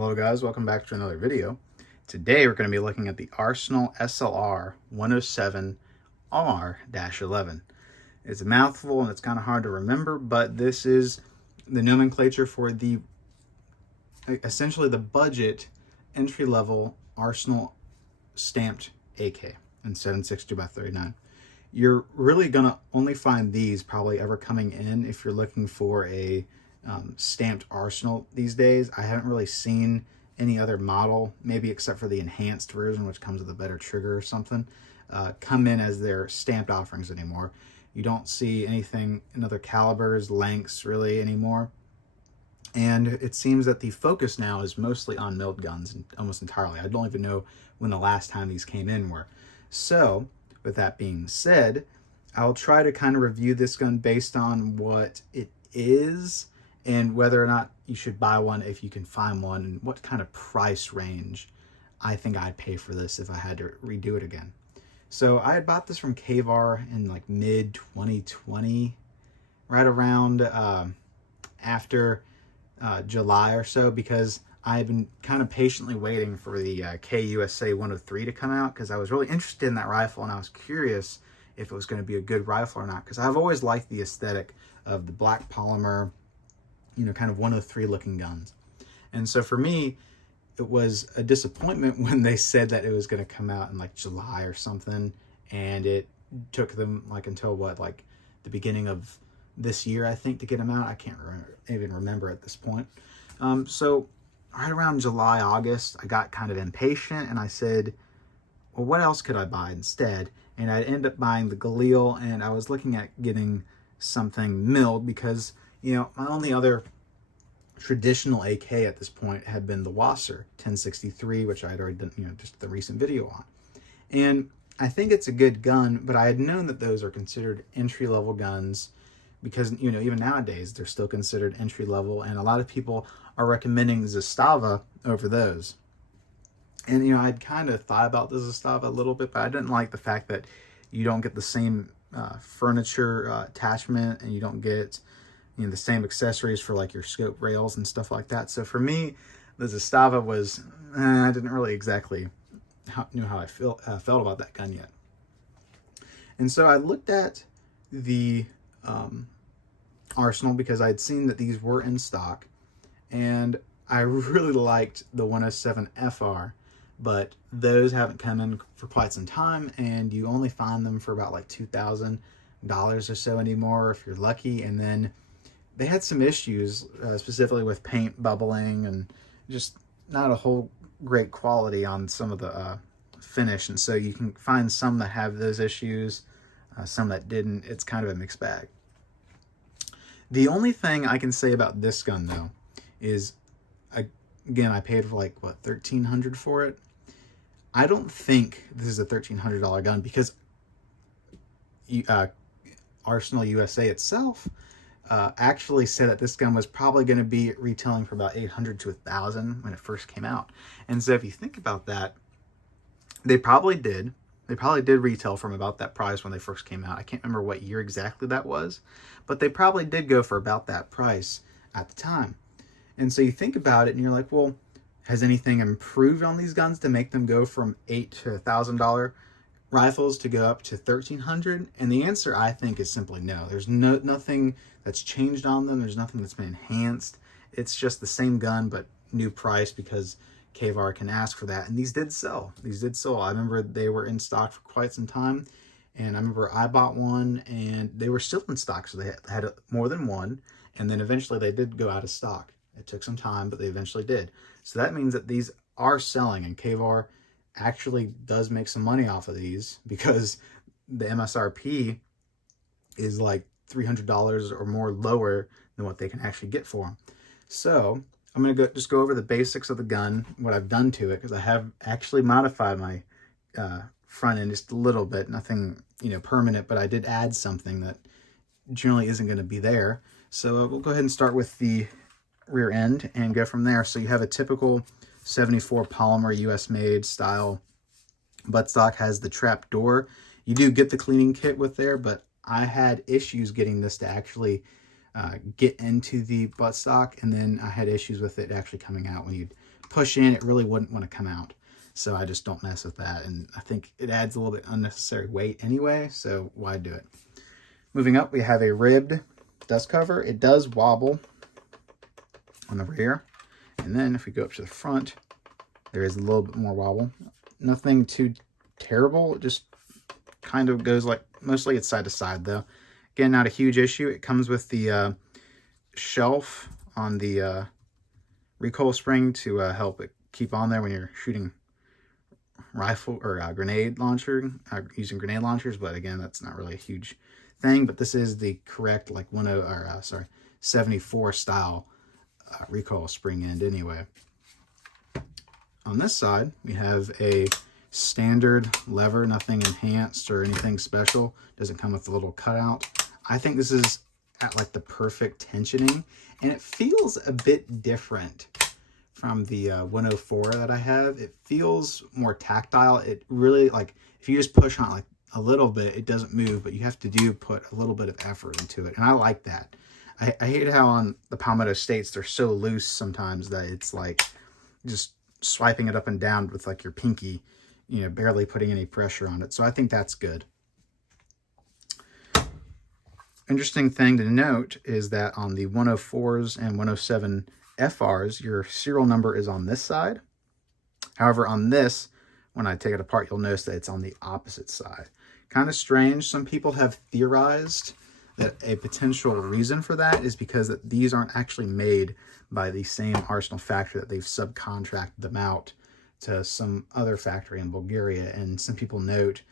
Hello guys, welcome back to another video. Today we're going to be looking at the Arsenal SLR 107R-11. It's a mouthful and it's kind of hard to remember, but this is the nomenclature for the essentially the budget entry-level Arsenal stamped AK in 7.62x39. You're really going to only find these probably ever coming in if you're looking for a stamped Arsenal these days. I haven't really seen any other model, maybe except for the enhanced version, which comes with a better trigger or something, come in as their stamped offerings anymore. You don't see anything in other calibers, lengths really anymore. And it seems that the focus now is mostly on milled guns, almost entirely. I don't even know when the last time these came in were. So, with that being said, I'll try to kind of review this gun based on what it is and whether or not you should buy one if you can find one, and what kind of price range I think I'd pay for this if I had to redo it again. So I had bought this from KVAR in like mid 2020, right around after July or so, because I've been kind of patiently waiting for the KUSA 103 to come out, because I was really interested in that rifle and I was curious if it was going to be a good rifle or not, because I've always liked the aesthetic of the black polymer, you know, kind of 103 looking guns. And so for me, it was a disappointment when they said that it was going to come out in like July or something, and it took them like until what, like the beginning of this year, I think, to get them out. I can't even remember at this point. So right around July, August, I got kind of impatient and I said, well, what else could I buy instead? And I ended up buying the Galil, and I was looking at getting something milled because, you know, my only other traditional AK at this point had been the Wasser 1063, which I had already done, you know, just the recent video on. And I think it's a good gun, but I had known that those are considered entry-level guns because, you know, even nowadays they're still considered entry-level, and a lot of people are recommending Zastava over those. And, you know, I'd kind of thought about the Zastava a little bit, but I didn't like the fact that you don't get the same furniture attachment, and you don't get, you know, the same accessories for like your scope rails and stuff like that. So for me, the Zastava was, I didn't really exactly know how I felt about that gun yet. And so I looked at the Arsenal because I'd seen that these were in stock, and I really liked the 107 FR, but those haven't come in for quite some time, and you only find them for about like $2,000 or so anymore if you're lucky. And then they had some issues, specifically with paint bubbling and just not a whole great quality on some of the finish. And so you can find some that have those issues, some that didn't. It's kind of a mixed bag. The only thing I can say about this gun, though, is, again, I paid for like, what, $1,300 for it? I don't think this is a $1,300 gun, because Arsenal USA itself actually said that this gun was probably going to be retailing for about $800 to $1,000 when it first came out. And so if you think about that, they probably did retail from about that price when they first came out. I can't remember what year exactly that was, but they probably did go for about that price at the time. And so you think about it and you're like, well, has anything improved on these guns to make them go from $800 to $1,000 rifles to go up to $1,300? And the answer, I think, is simply no. There's nothing that's changed on them. There's nothing that's been enhanced. It's just the same gun, but new price, because KVAR can ask for that. And these did sell. I remember they were in stock for quite some time, and I remember I bought one and they were still in stock, so they had more than one, and then eventually they did go out of stock. It took some time, but they eventually did. So that means that these are selling, and KVAR actually does make some money off of these, because the MSRP is like $300 or more lower than what they can actually get for them. So I'm going to just go over the basics of the gun, what I've done to it, because I have actually modified my front end just a little bit. Nothing, you know, permanent, but I did add something that generally isn't going to be there. So we'll go ahead and start with the rear end and go from there. So you have a typical 74 polymer US made style buttstock, has the trap door. You do get the cleaning kit with there, but I had issues getting this to actually get into the buttstock, and then I had issues with it actually coming out when you'd push in, it really wouldn't want to come out. So I just don't mess with that. And I think it adds a little bit unnecessary weight anyway, so why do it? Moving up, we have a ribbed dust cover. It does wobble on the rear. And then if we go up to the front, there is a little bit more wobble. Nothing too terrible. It just kind of goes like, mostly it's side to side though. Again, not a huge issue. It comes with the shelf on the recoil spring to help it keep on there when you're shooting rifle or grenade launcher, using grenade launchers. But again, that's not really a huge thing. But this is the correct like 74 style recoil spring end anyway. On this side, we have a standard lever, nothing enhanced or anything special. Doesn't come with a little cutout. I think this is at like the perfect tensioning, and it feels a bit different from the 104 that I have. It feels more tactile. It really, like, if you just push on it like a little bit, it doesn't move, but you have to put a little bit of effort into it, and I like that. I hate how on the Palmetto States they're so loose sometimes that it's like just swiping it up and down with like your pinky, you know, barely putting any pressure on it. So I think that's good. Interesting thing to note is that on the 104s and 107 FRs, your serial number is on this side. However, on this, when I take it apart, you'll notice that it's on the opposite side. Kind of strange. Some people have theorized that a potential reason for that is because that these aren't actually made by the same Arsenal factory, that they've subcontracted them out to some other factory in Bulgaria. And some people note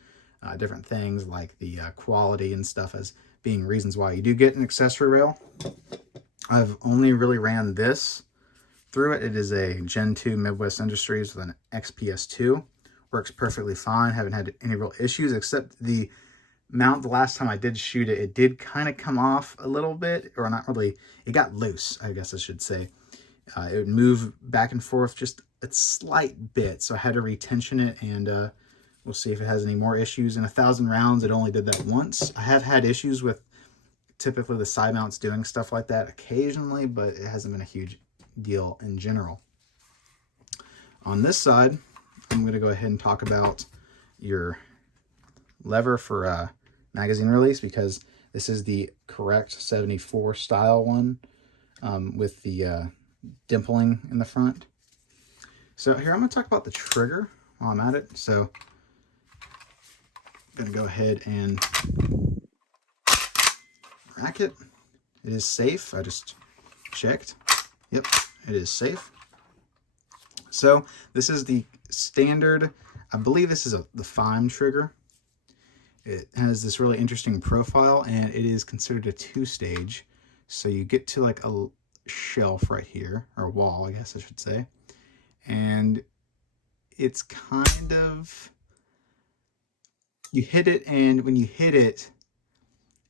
different things like the quality and stuff as being reasons why you do get an accessory rail. I've only really ran this through it. It is a Gen 2 Midwest Industries with an XPS2. Works perfectly fine. Haven't had any real issues, except the mount. The last time I did shoot it, it did kind of come off a little bit, or not really. It got loose, I guess I should say. It would move back and forth just a slight bit, so I had to retension it, and we'll see if it has any more issues. In 1,000 rounds, it only did that once. I have had issues with typically the side mounts doing stuff like that occasionally, but it hasn't been a huge deal in general. On this side, I'm going to go ahead and talk about your lever for magazine release, because this is the correct 74 style one with the dimpling in the front. So here I'm going to talk about the trigger while I'm at it. So I'm going to go ahead and rack it. It is safe. I just checked. Yep, it is safe. So this is the standard, I believe this is the FIME trigger. It has this really interesting profile, and it is considered a 2-stage. So you get to like a shelf right here, or a wall, I guess I should say. And it's kind of, you hit it, and when you hit it,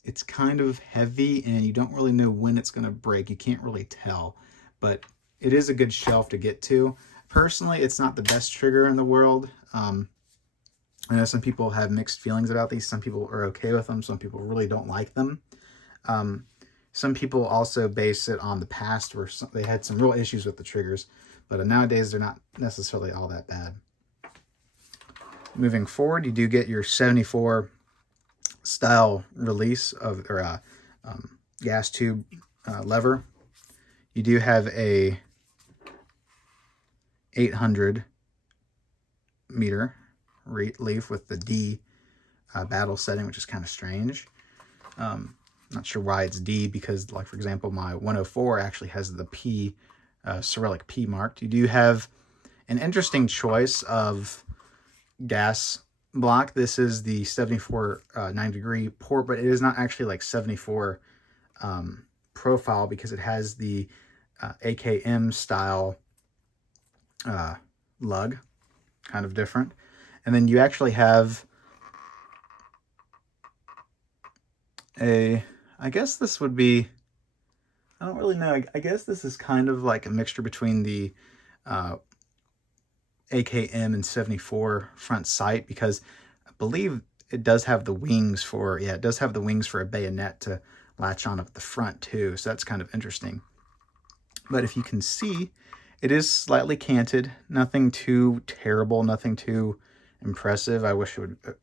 it's kind of heavy, and you don't really know when it's going to break. You can't really tell, but it is a good shelf to get to. Personally, it's not the best trigger in the world. I know some people have mixed feelings about these. Some people are okay with them. Some people really don't like them. Some people also base it on the past where they had some real issues with the triggers, but nowadays they're not necessarily all that bad. Moving forward, you do get your 74 style release of, or gas tube lever. You do have a 800 meter leaf with the D battle setting, which is kind of strange. Not sure why it's D, because, like, for example, my 104 actually has the P, Cyrillic P marked. You do have an interesting choice of gas block. This is the 74 9-degree port, but it is not actually like 74 profile, because it has the AKM style lug, kind of different. And then you actually have a, I guess this would be, I don't really know, I guess this is kind of like a mixture between the AKM and 74 front sight, because I believe it does have the wings for, yeah, it does have the wings for a bayonet to latch on at the front too, so that's kind of interesting. But if you can see, It is slightly canted, nothing too terrible, nothing too impressive. I wish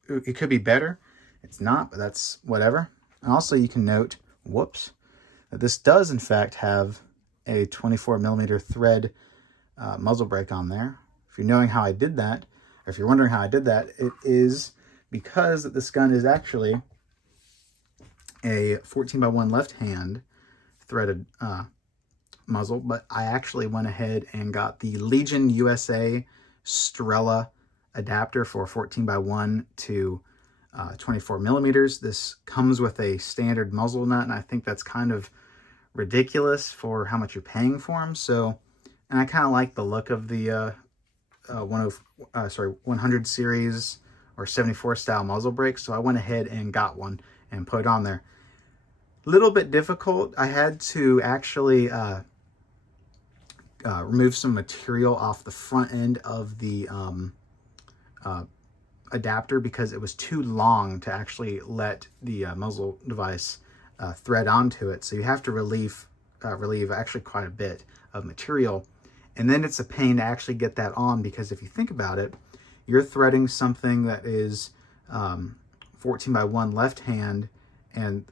it could be better. It's not, but that's whatever. And also you can note, whoops, that this does in fact have a 24mm thread muzzle brake on there. If you're knowing how I did that, or if you're wondering how I did that, it is because this gun is actually a 14x1 left hand threaded muzzle, but I actually went ahead and got the Legion USA Strela adapter for 14x1 to 24mm. This comes with a standard muzzle nut, and I think that's kind of ridiculous for how much you're paying for them. So, and I kind of like the look of the 100 series or 74 style muzzle brake, so I went ahead and got one and put it on there. Little bit difficult. I had to actually remove some material off the front end of the adapter because it was too long to actually let the muzzle device thread onto it. So you have to relieve actually quite a bit of material. And then it's a pain to actually get that on, because if you think about it, you're threading something that is 14x1 left hand and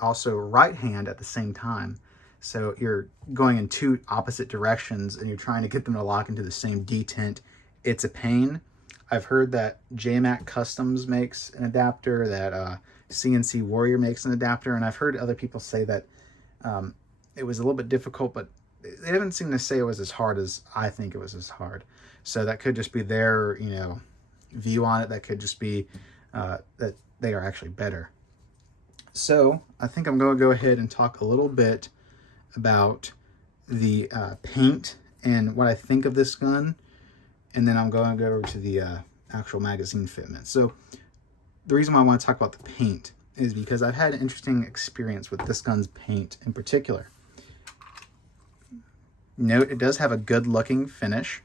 also right hand at the same time. So you're going in two opposite directions and you're trying to get them to lock into the same detent. It's a pain. I've heard that JMac Customs makes an adapter, that CNC Warrior makes an adapter, and I've heard other people say that it was a little bit difficult, but they haven't seemed to say it was as hard as I think it was as hard. So that could just be their, view on it. That could just be that they are actually better. So I think I'm going to go ahead and talk a little bit about the paint and what I think of this gun, and then I'm going to go over to the actual magazine fitment. So the reason why I want to talk about the paint is because I've had an interesting experience with this gun's paint in particular. Note, it does have a good looking finish,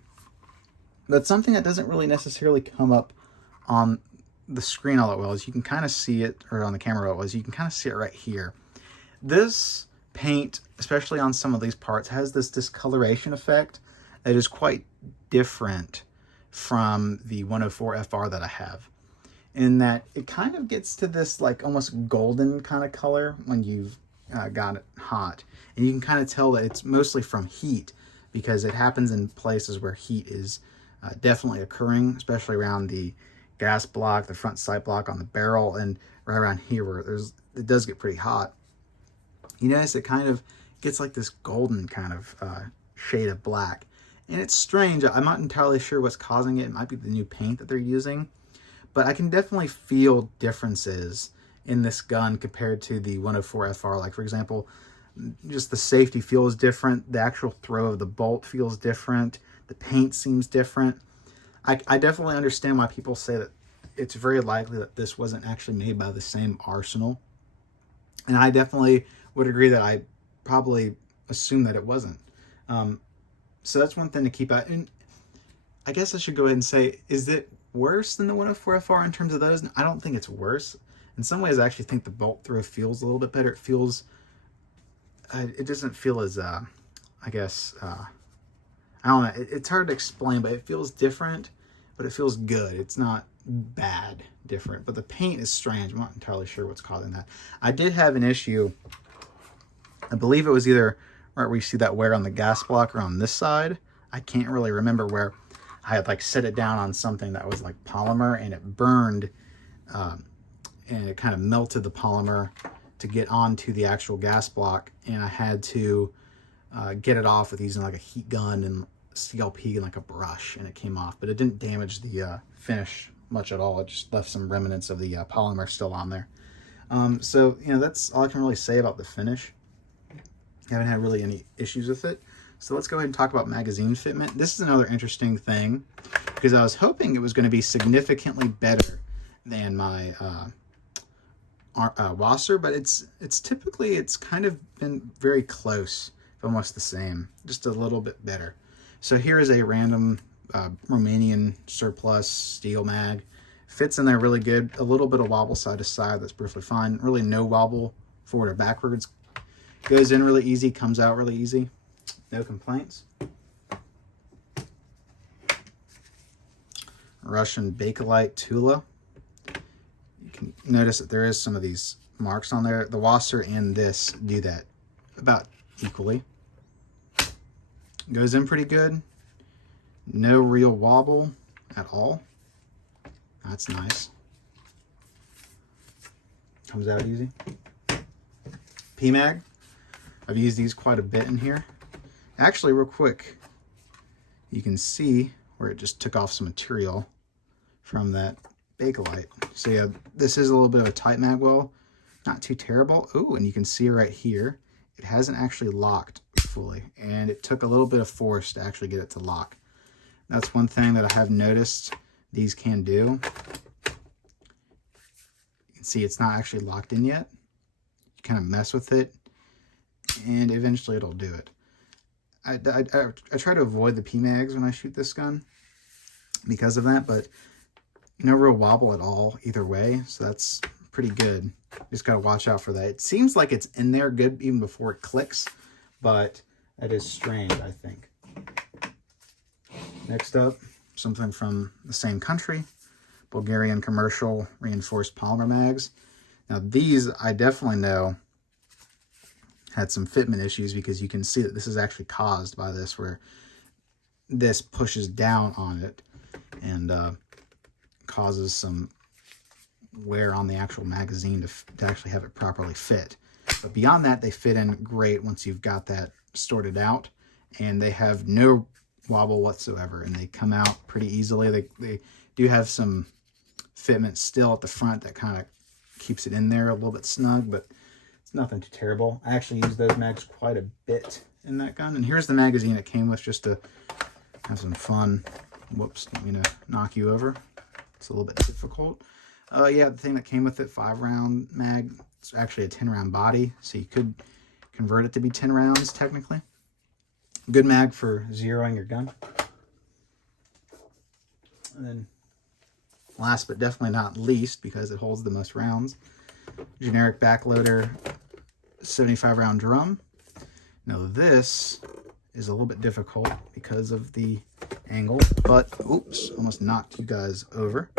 but something that doesn't really necessarily come up on the screen all that well is you can kind of see it, or on the camera all that well, you can kind of see it right here. This paint, especially on some of these parts, has this discoloration effect that is quite different from the 104 FR that I have, in that it kind of gets to this like almost golden kind of color when you've got it hot, and you can kind of tell that it's mostly from heat, because it happens in places where heat is definitely occurring, especially around the gas block, the front sight block on the barrel, and right around here where it does get pretty hot. You notice it kind of gets like this golden kind of shade of black, and it's strange. I'm not entirely sure what's causing it. It might be the new paint that they're using, but I can definitely feel differences in this gun compared to the 104 FR. Like, for example, just the safety feels different. The actual throw of the bolt feels different. The paint seems different. I definitely understand why people say that it's very likely that this wasn't actually made by the same arsenal. And I definitely would agree that I probably assume that it wasn't. So that's one thing to keep out. And I guess I should go ahead and say, is it worse than the 104 FR in terms of those? I don't think it's worse. In some ways, I actually think the bolt throw feels a little bit better. It feels, it doesn't feel as, I guess, I don't know. It's hard to explain, but it feels different, but it feels good. It's not bad different, but the paint is strange. I'm not entirely sure what's causing that. I did have an issue. I believe it was either right where you see that wear on the gas block or on this side. I can't really remember where. I had like set it down on something that was like polymer, and it burned, and it kind of melted the polymer to get onto the actual gas block, and I had to get it off with using like a heat gun and CLP and like a brush, and it came off, but it didn't damage the finish much at all. It just left some remnants of the polymer still on there. So, that's all I can really say about the finish. I haven't had really any issues with it. So let's go ahead and talk about magazine fitment. This is another interesting thing, because I was hoping it was going to be significantly better than my Wasser, but it's kind of been very close, almost the same, just a little bit better. So here is a random Romanian surplus steel mag. Fits in there really good. A little bit of wobble side to side, that's perfectly fine. Really no wobble forward or backwards. Goes in really easy, comes out really easy. No complaints. Russian Bakelite Tula. You can notice that there is some of these marks on there. The Wasser and this do that about equally. Goes in pretty good. No real wobble at all. That's nice. Comes out easy. PMag. I've used these quite a bit in here. Actually, real quick, you can see where it just took off some material from that Bakelite. So yeah, this is a little bit of a tight mag well. Not too terrible. Ooh, and you can see right here, it hasn't actually locked fully. And it took a little bit of force to actually get it to lock. That's one thing that I have noticed these can do. You can see it's not actually locked in yet. You kind of mess with it, and eventually it'll do it. I try to avoid the PMags when I shoot this gun because of that, but no real wobble at all either way, so that's pretty good. Just gotta watch out for that. It seems like it's in there good even before it clicks, but that is strange, I think. Next up, something from the same country, Bulgarian commercial reinforced polymer mags. Now these I definitely know had some fitment issues because you can see that this is actually caused by this, where this pushes down on it and causes some wear on the actual magazine to actually have it properly fit. But beyond that, they fit in great once you've got that sorted out, and they have no wobble whatsoever, and they come out pretty easily. They do have some fitment still at the front that kind of keeps it in there a little bit snug, but it's nothing too terrible. I actually use those mags quite a bit in that gun. And here's the magazine it came with just to have some fun. Whoops, didn't mean to knock you over. It's a little bit difficult. Yeah, the thing that came with it, 5-round mag. It's actually a 10-round body, so you could convert it to be 10 rounds technically. Good mag for zeroing your gun. And then last but definitely not least, because it holds the most rounds, generic backloader 75-round drum. Now this is a little bit difficult because of the angle, but oops, almost knocked you guys over.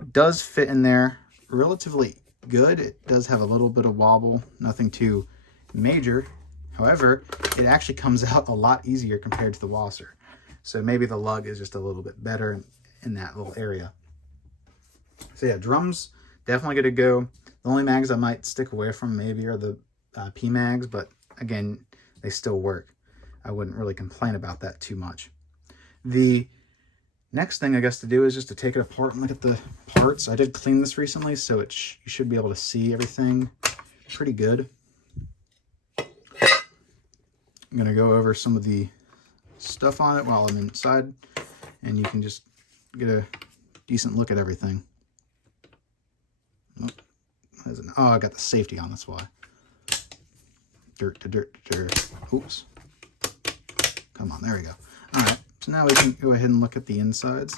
It does fit in there relatively good. It does have a little bit of wobble, nothing too major. However, it actually comes out a lot easier compared to the Wasser. So maybe the lug is just a little bit better in that little area. So yeah, drums, definitely good to go. The only mags I might stick away from maybe are the P mags, but again, they still work. I wouldn't really complain about that too much. The next thing I guess to do is just to take it apart and look at the parts. I did clean this recently, so you should be able to see everything pretty good. I'm going to go over some of the stuff on it while I'm inside, and you can just get a decent look at everything. Oh, I got the safety on, that's why. Dirt to dirt to dirt. Oops. Come on, there we go. All right, so now we can go ahead and look at the insides.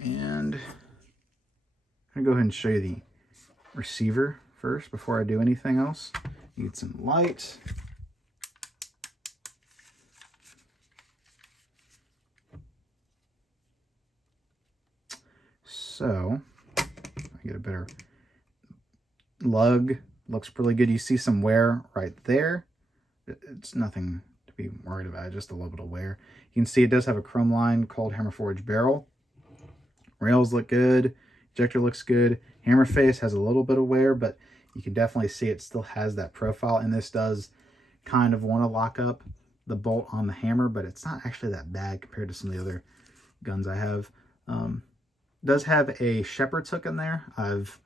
And I'm going to go ahead and show you the receiver first before I do anything else. Need some light. So, I get a better lug. Looks really good. You see some wear right there. It's nothing to be worried about, just a little bit of wear. You can see it does have a chrome line called hammer forged barrel. Rails look good. Ejector looks good. Hammer face has a little bit of wear, but you can definitely see it still has that profile, and this does kind of want to lock up the bolt on the hammer, but it's not actually that bad compared to some of the other guns I have. Does have a shepherd's hook in there. I've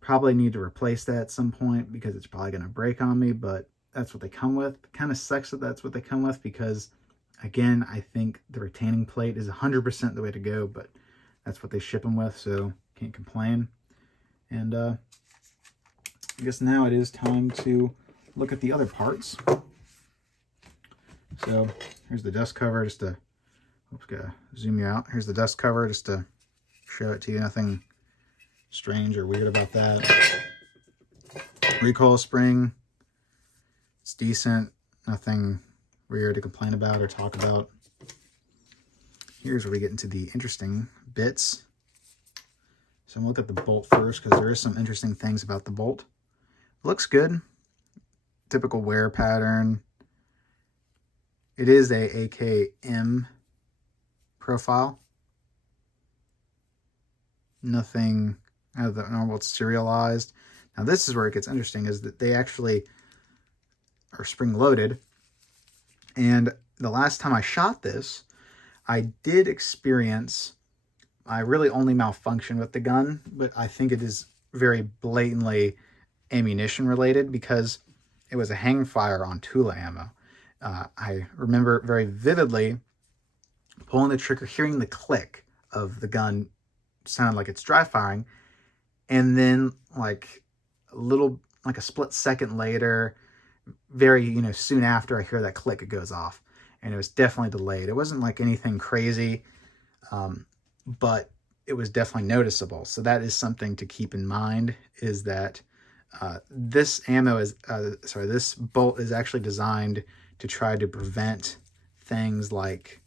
probably need to replace that at some point because it's probably going to break on me, but that's what they come with. Kind of sucks that that's what they come with because, again, I think the retaining plate is 100% the way to go, but that's what they ship them with, so can't complain. And I guess now it is time to look at the other parts. So here's the dust cover, just to, oops, gotta zoom you out. Here's the dust cover just to show it to you. Nothing strange or weird about that. Recoil spring, it's decent. Nothing weird to complain about or talk about. here's where we get into the interesting bits. So I'm going to look at the bolt first because there is some interesting things about the bolt. Looks good. Typical wear pattern. It is a AKM profile. Nothing out of the normal. It's serialized. Now this is where it gets interesting, is that they actually are spring loaded. And the last time I shot this, I did experience, I really only malfunctioned with the gun, but I think it is very blatantly ammunition related because it was a hang fire on Tula ammo. I remember very vividly pulling the trigger, hearing the click of the gun sound like it's dry firing, and then like a split second later, very soon after I hear that click, it goes off, and it was definitely delayed. It wasn't like anything crazy, but it was definitely noticeable. So that is something to keep in mind, is that this bolt is actually designed to try to prevent things like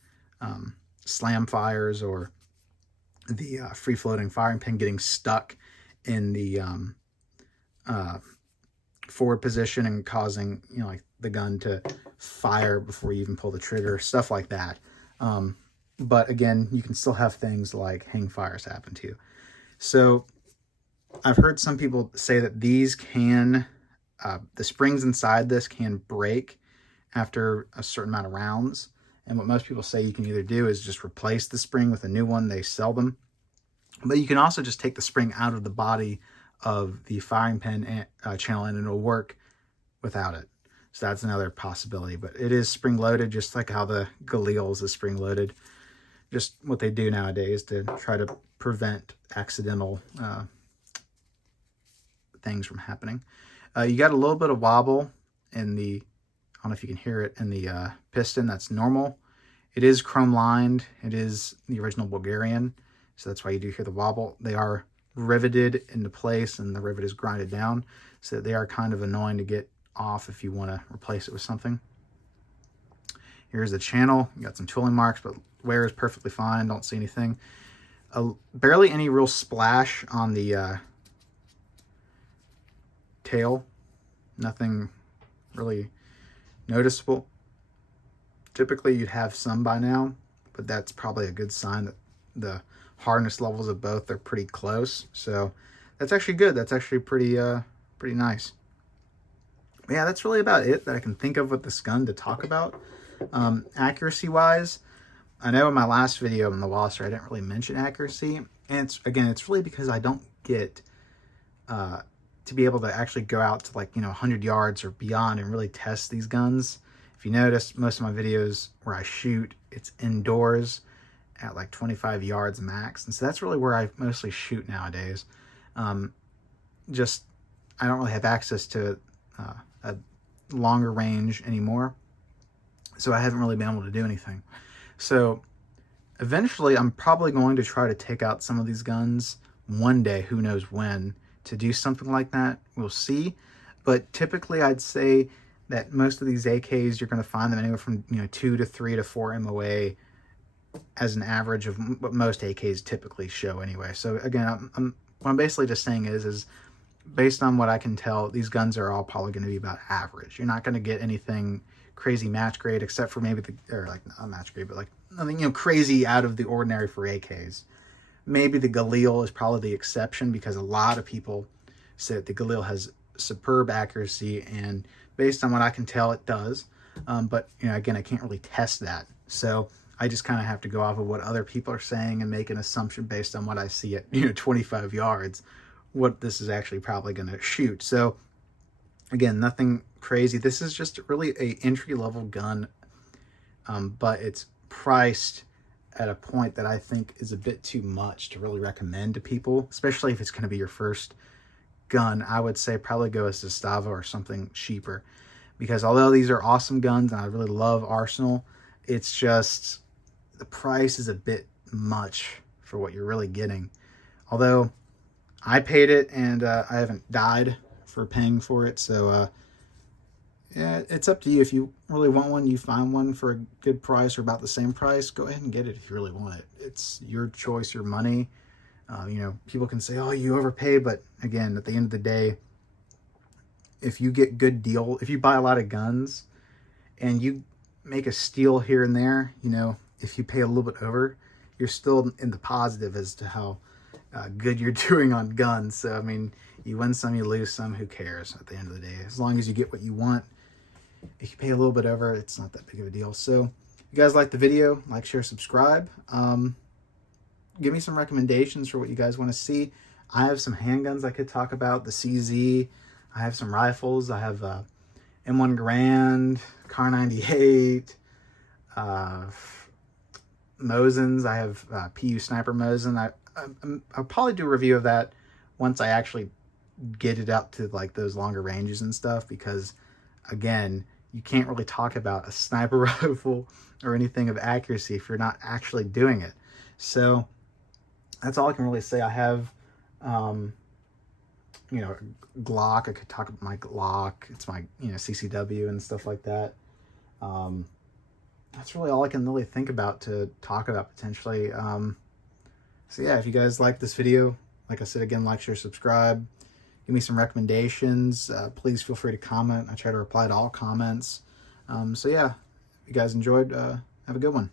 slam fires or the free-floating firing pin getting stuck in the forward position and causing like the gun to fire before you even pull the trigger, stuff like that. But again, you can still have things like hang fires happen to you. So I've heard some people say that these can, the springs inside this can break after a certain amount of rounds. And what most people say you can either do is just replace the spring with a new one. They sell them. But you can also just take the spring out of the body of the firing pin channel and it'll work without it. So that's another possibility. But it is spring loaded, just like how the Galil's is spring loaded. Just what they do nowadays to try to prevent accidental things from happening. You got a little bit of wobble in the, I don't know if you can hear it, in the piston. That's normal. It is chrome lined. It is the original Bulgarian, so that's why you do hear the wobble. They are riveted into place and the rivet is grinded down, so they are kind of annoying to get off if you want to replace it with something. Here's the channel. You got some tooling marks, but wear is perfectly fine. Don't see anything. Barely any real splash on the tail. Nothing really noticeable. Typically you'd have some by now, but that's probably a good sign that the hardness levels of both are pretty close. So that's actually good. That's actually pretty nice. But yeah, that's really about it that I can think of with this gun to talk about. Accuracy wise, I know in my last video on the Wasser I didn't really mention accuracy, and it's really because I don't get to be able to actually go out to 100 yards or beyond and really test these guns. If you notice, most of my videos where I shoot, it's indoors at 25 yards max, and so that's really where I mostly shoot nowadays. I don't really have access to a longer range anymore, so I haven't really been able to do anything. So eventually I'm probably going to try to take out some of these guns one day, who knows when, to do something like that. We'll see. But typically I'd say that most of these AKs, you're going to find them anywhere from 2 to 3 to 4 MOA as an average of what most AKs typically show anyway. So again, what I'm basically just saying is based on what I can tell, these guns are all probably going to be about average. You're not going to get anything crazy match grade, except for maybe not match grade, but nothing crazy out of the ordinary for AKs. Maybe the Galil is probably the exception, because a lot of people say that the Galil has superb accuracy, and based on what I can tell, it does. But again, I can't really test that, so I just kind of have to go off of what other people are saying and make an assumption based on what I see at 25 yards, what this is actually probably going to shoot. So again, nothing crazy. This is just really a entry-level gun, but it's priced at a point that I think is a bit too much to really recommend to people, especially if it's going to be your first gun. I would say probably go with Zastava or something cheaper, because although these are awesome guns and I really love Arsenal, it's just the price is a bit much for what you're really getting. Although I paid it, and I haven't died for paying for it, so yeah, it's up to you. If you really want one, you find one for a good price or about the same price, go ahead and get it if you really want it. It's your choice, your money. You know, people can say, oh, you overpay, but again, at the end of the day, if you get good deal, if you buy a lot of guns and you make a steal here and there, you know, if you pay a little bit over, you're still in the positive as to how good you're doing on guns. So, I mean, you win some, you lose some, who cares at the end of the day? As long as you get what you want, if you pay a little bit over, it's not that big of a deal. So, if you guys like the video, like, share, subscribe. Give me some recommendations for what you guys want to see. I have some handguns I could talk about, the CZ. I have some rifles. I have M1 Garand, Car 98, Mosins. I have PU Sniper Mosin. I'll probably do a review of that once I actually get it out to like those longer ranges and stuff, because again, you can't really talk about a sniper rifle or anything of accuracy if you're not actually doing it. So that's all I can really say. I have, you know, Glock. I could talk about my Glock. It's my, you know, CCW and stuff like that. That's really all I can really think about to talk about potentially. So yeah, if you guys like this video, like I said, again, like, share, subscribe. Give me some recommendations. Please feel free to comment. I try to reply to all comments. So yeah, if you guys enjoyed, have a good one.